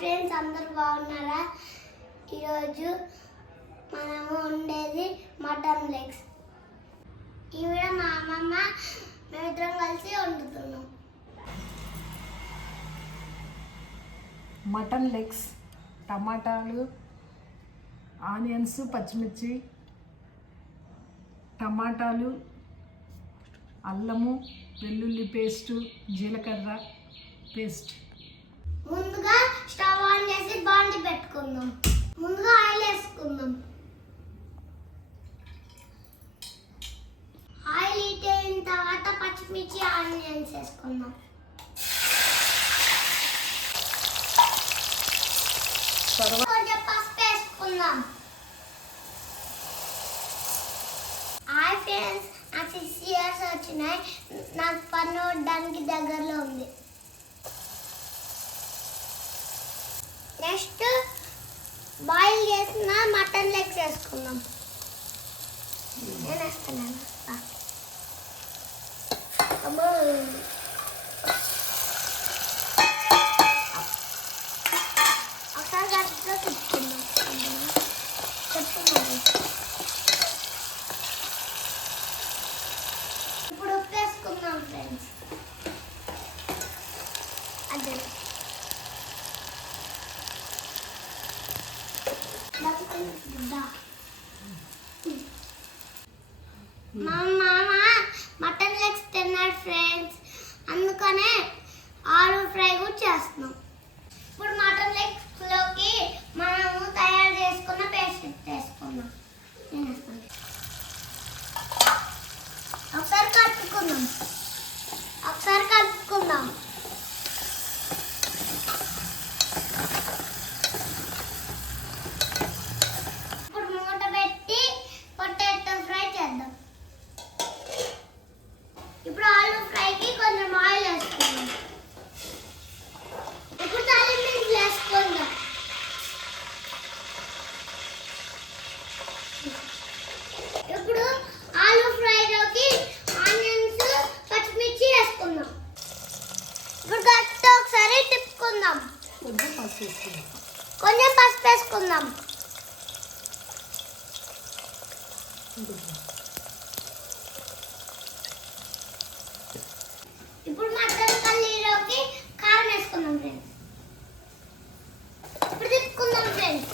Friends అందరూ బాగున్నారా? ఈరోజు మనము వండేది మటన్ లెగ్స్. ఈవిడ మా అమ్మమ్మ మేమిద్దరం కలిసి వండుతున్నాం. మటన్ లెగ్స్, టమాటాలు, ఆనియన్స్, పచ్చిమిర్చి, టమాటాలు, అల్లము, వెల్లుల్లి పేస్టు, జీలకర్ర పేస్ట్. ముందుగా స్టవ్ ఆన్ చేసి బాండి పెట్టుకుందాం. ముందుగా ఆయిల్ వేసుకుందాం. ఆయిల్ హీట్ అయిన తర్వాత పచ్చిమిర్చి, ఆనియన్స్ వేసుకుందాం. కొంచెం పసుపు వేసుకుందాం. హాయ్ ఫ్రెండ్స్, నాకు 6 years వచ్చినాయి. నాకు పన్ను వడ్డానికి దగ్గరలో ఉంది. నెక్స్ట్ బాయిల్ చేసిన మటన్ లెగ్స్ వేసుకుందాం. నేను వేస్తున్నాను. ఒకసారి గట్టిగా తిప్పుకుందాం. చెప్తున్నారు. ఇప్పుడు ఉప్పు వేసుకుందాం ఫ్రెండ్స్. అదే మా మామ మటన్ లెగ్స్ తిన్నాడు ఫ్రెండ్స్, అందుకనే ఆలు ఫ్రై కూడా చేస్తున్నాం. ఇప్పుడు మటన్ లెగ్స్ లోకి మనము తయారు చేసుకున్న పేస్ట్ వేసుకుందాం. ఒకసారి కలుపుకుందాం. ఇప్పుడు ఆలు ఫ్రైకి కొంచెం ఆయిల్ వేసుకుందాం. ఇప్పుడు తాలింపు వేసుకుందాం. ఇప్పుడు ఆలు ఫ్రైలోకి ఆనియన్స్, పచ్చిమిర్చి వేసుకుందాం. ఇప్పుడు గట్టిగా ఒకసారి తిప్పుకుందాం. కొంచెం పసుపు వేసుకుందాం. ఇప్పుడు మటన్ కర్రీలోకి కారం వేసుకుందాం ఫ్రెండ్స్. ఇప్పుడు తిప్పుకుందాం ఫ్రెండ్స్.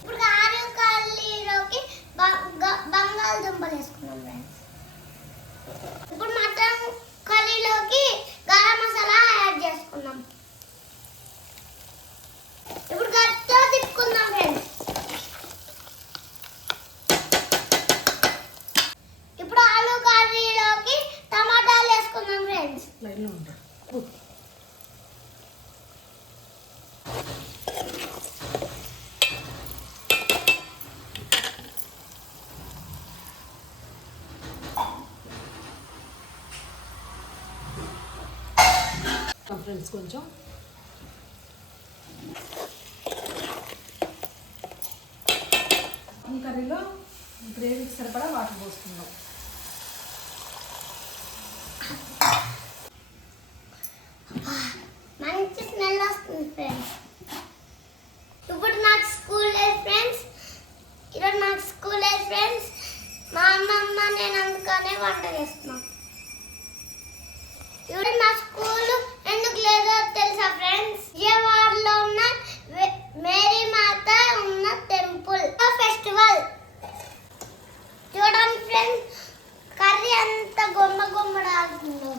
ఇప్పుడు ఆలు కర్రీలోకి బంగాళదుంపలు వేసుకుందాం ఫ్రెండ్స్. ఇప్పుడు మటన్ కర్రీలోకి గరం మసాలా యాడ్ చేసుకుందాం. ఇప్పుడు గట్టిగా తిప్పుకుందాం ఫ్రెండ్స్. ఇప్పుడు ఆలు కర్రీలోకి టమాటాలు వేసుకుందాం ఫ్రెండ్స్. ఫ్రెండ్స్ కొంచెం ఈ కర్రీలో గ్రేవీకి సరిపడా వాటర్ పోసుకుందాం. మంచి స్మెల్ వస్తుంది ఫ్రెండ్స్. ఇప్పుడు నాకు స్కూల్ లేదు ఫ్రెండ్స్. ఈరోజు నాకు స్కూల్ లేదు ఫ్రెండ్స్. మా అమ్మమ్మ నేను అందుకనే వంట చేస్తున్నాం. ఇప్పుడు నా స్కూల్ ఎందుకు లేదో తెలుసా ఫ్రెండ్స్? విజయవాడలో ఉన్న మేరీ మాత ఉన్న టెంపుల్ ఫెస్టివల్. చూడండి ఫ్రెండ్స్, కర్రీ అంత గుమ్మగుమ్మడాడుతుందో.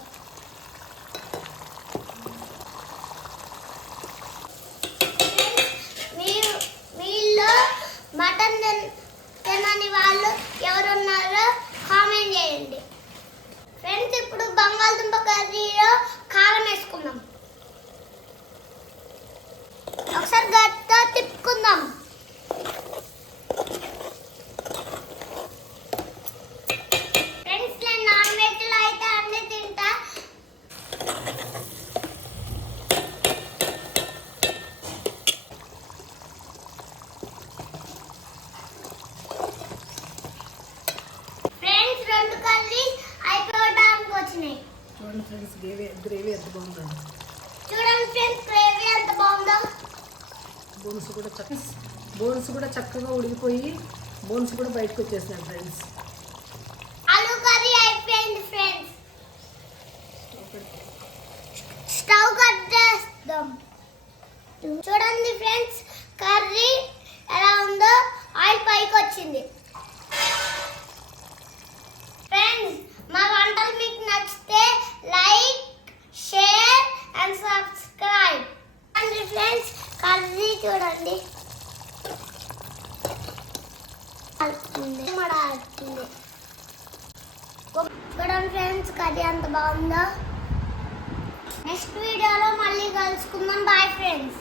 మీలో మటన్ తినని వాళ్ళు ఎవరున్నారో కామెంట్ చేయండి ఫ్రెండ్స్. ఇప్పుడు బంగాళదుంప కర్రీలో ఫ్రెండ్స్ గ్రేవీ ఎంత బాగుందండి. చూడండి ఫ్రెండ్స్ గ్రేవీ ఎంత బాగుందో. బోన్స్ కూడా చక్కగా ఉడికిపోయి బోన్స్ కూడా బయటకు వచ్చేసినాయి ఫ్రెండ్స్. ఆలు కర్రీ అయిపోయింది ఫ్రెండ్స్. స్టవ్ కట్ చేద్దాం. చూడండి ఫ్రెండ్స్ కర్రీ ఎలా ఉందో, ఆయిల్ పైకి వచ్చింది. ఫ్రెండ్స్ మా వంటలు మీకు నచ్చితే లైక్, షేర్ అండ్ సబ్స్క్రైబ్. చూడండి ఫ్రెండ్స్ కర్రీ చూడండి చూడండి ఫ్రెండ్స్ కర్రీ ఎంత బాగుందో. నెక్స్ట్ వీడియోలో మళ్ళీ కలుసుకుందాం. Bye friends.